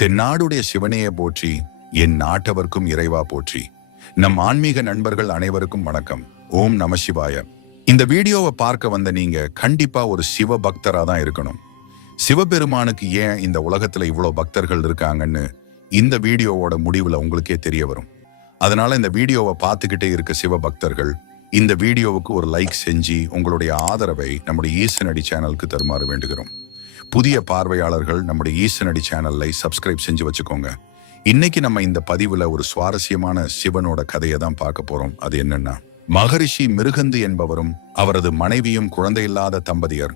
தென்னாடுடைய சிவனையே போற்றி என் நாட்டவர்க்கும் இறைவா போற்றி. நம் ஆன்மீக நண்பர்கள் அனைவருக்கும் வணக்கம். ஓம் நம சிவாய. இந்த வீடியோவை பார்க்க வந்த நீங்க கண்டிப்பா ஒரு சிவ பக்தரா தான் இருக்கணும். சிவபெருமானுக்கு ஏன் இந்த உலகத்துல இவ்வளோ பக்தர்கள் இருக்காங்கன்னு இந்த வீடியோவோட முடிவுல உங்களுக்கே தெரிய வரும். அதனால இந்த வீடியோவை பார்த்துக்கிட்டே இருக்க சிவ பக்தர்கள் இந்த வீடியோவுக்கு ஒரு லைக் செஞ்சு உங்களுடைய ஆதரவை நம்முடைய ஈசனடி சேனலுக்கு தருமாறு வேண்டுகிறோம். புதிய பார்வையாளர்கள் நம்முடைய ஈசனடி சேனலை சப்ஸ்கிரைப் செஞ்சு வச்சுக்கோங்க. இன்னைக்கு நம்ம இந்த பதிவுல ஒரு சுவாரஸ்யமான சிவனோட கதையை தான் பார்க்க போறோம். அது என்னன்னா மகரிஷி மிருகந்து என்பவரும் அவரது மனைவியும் குழந்தையில்லாத தம்பதியர்.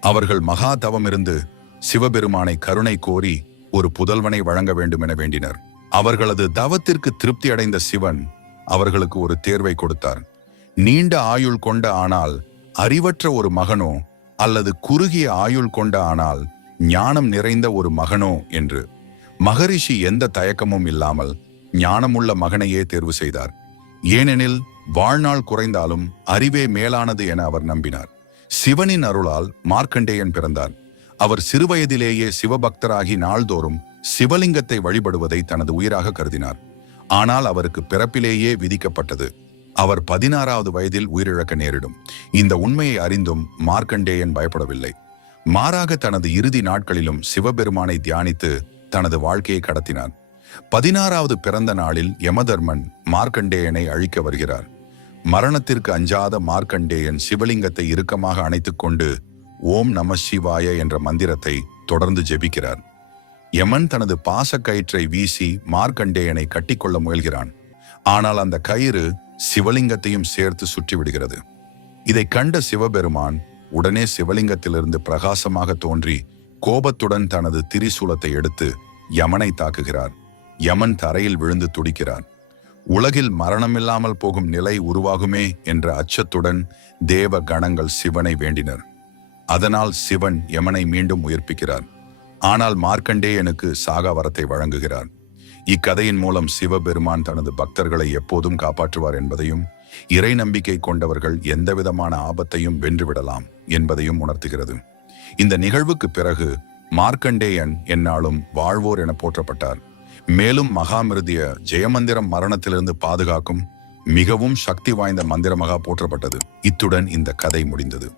அவர்கள் மகா தவம் இருந்து சிவபெருமானை கருணை கோரி ஒரு புதல்வனை வழங்க வேண்டும் என வேண்டினர். அவர்களது தவத்திற்கு திருப்தி அடைந்த சிவன் அவர்களுக்கு ஒரு தேர்வை கொடுத்தார். நீண்ட ஆயுள் கொண்ட ஆனால் அறிவற்ற ஒரு மகனோ அல்லது குறுகிய ஆயுள் கொண்ட ஆனால் ஞானம் நிறைந்த ஒரு மகனோ என்று. மகரிஷி எந்த தயக்கமும் இல்லாமல் ஞானமுள்ள மகனையே தேர்வு செய்தார். ஏனெனில் வாழ்நாள் குறைந்தாலும் அறிவே மேலானது என அவர் நம்பினார். சிவனின் அருளால் மார்க்கண்டேயன் பிறந்தார். அவர் சிறுவயதிலேயே சிவபக்தராகி நாள்தோறும் சிவலிங்கத்தை வழிபடுவதை தனது உயிராக கருதினார். ஆனால் அவருக்கு பிறப்பிலேயே விதிக்கப்பட்டது. அவர் பதினாறாவது வயதில் உயிரிழக்க நேரிடும். இந்த உண்மையை அறிந்தும் மார்க்கண்டேயன் பயப்படவில்லை. மாறாக தனது இறுதி நாட்களிலும் சிவபெருமானை தியானித்து தனது வாழ்க்கையை கடத்தினார். பதினாறாவது பிறந்த நாளில் யமதர்மன் மார்க்கண்டேயனை அழிக்க வருகிறார். மரணத்திற்கு அஞ்சாத மார்க்கண்டேயன் சிவலிங்கத்தை இறுக்கமாக அணைத்துக் கொண்டு ஓம் நம சிவாய என்ற மந்திரத்தை தொடர்ந்து ஜெபிக்கிறார். யமன் தனது பாசக்கயிற்றை வீசி மார்க்கண்டேயனை கட்டிக்கொள்ள முயல்கிறான். ஆனால் அந்த கயிறு சிவலிங்கத்தையும் சேர்த்து சுற்றி விடுகிறது இதை கண்ட சிவபெருமான் உடனே சிவலிங்கத்திலிருந்து பிரகாசமாக தோன்றி கோபத்துடன் தனது திரிசூலத்தை எடுத்து யமனை தாக்குகிறார். யமன் தரையில் விழுந்து துடிக்கிறார் உலகில் மரணமில்லாமல் போகும் நிலை உருவாகுமே என்ற அச்சத்துடன் தேவ கணங்கள் சிவனை வேண்டினர். அதனால் சிவன் யமனை மீண்டும் உயிர்ப்பிக்கிறார். ஆனால் மார்க்கண்டேயனுக்கு சாகா வரத்தை வழங்குகிறார். இக்கதையின் மூலம் சிவபெருமான் தனது பக்தர்களை எப்போதும் காப்பாற்றுவார் என்பதையும் இறை நம்பிக்கை கொண்டவர்கள் எந்தவிதமான ஆபத்தையும் வென்றுவிடலாம் என்பதையும் உணர்த்துகிறது. இந்த நிகழ்வுக்கு பிறகு மார்க்கண்டேயன் என்னாலும் வாழ்வோர் என போற்றப்பட்டார். மேலும் மகாமிருதிய ஜெயமந்திரம் மரணத்திலிருந்து பாதுகாக்கும் மிகவும் சக்தி வாய்ந்த மந்திரமாக போற்றப்பட்டது. இத்துடன் இந்த கதை முடிந்தது.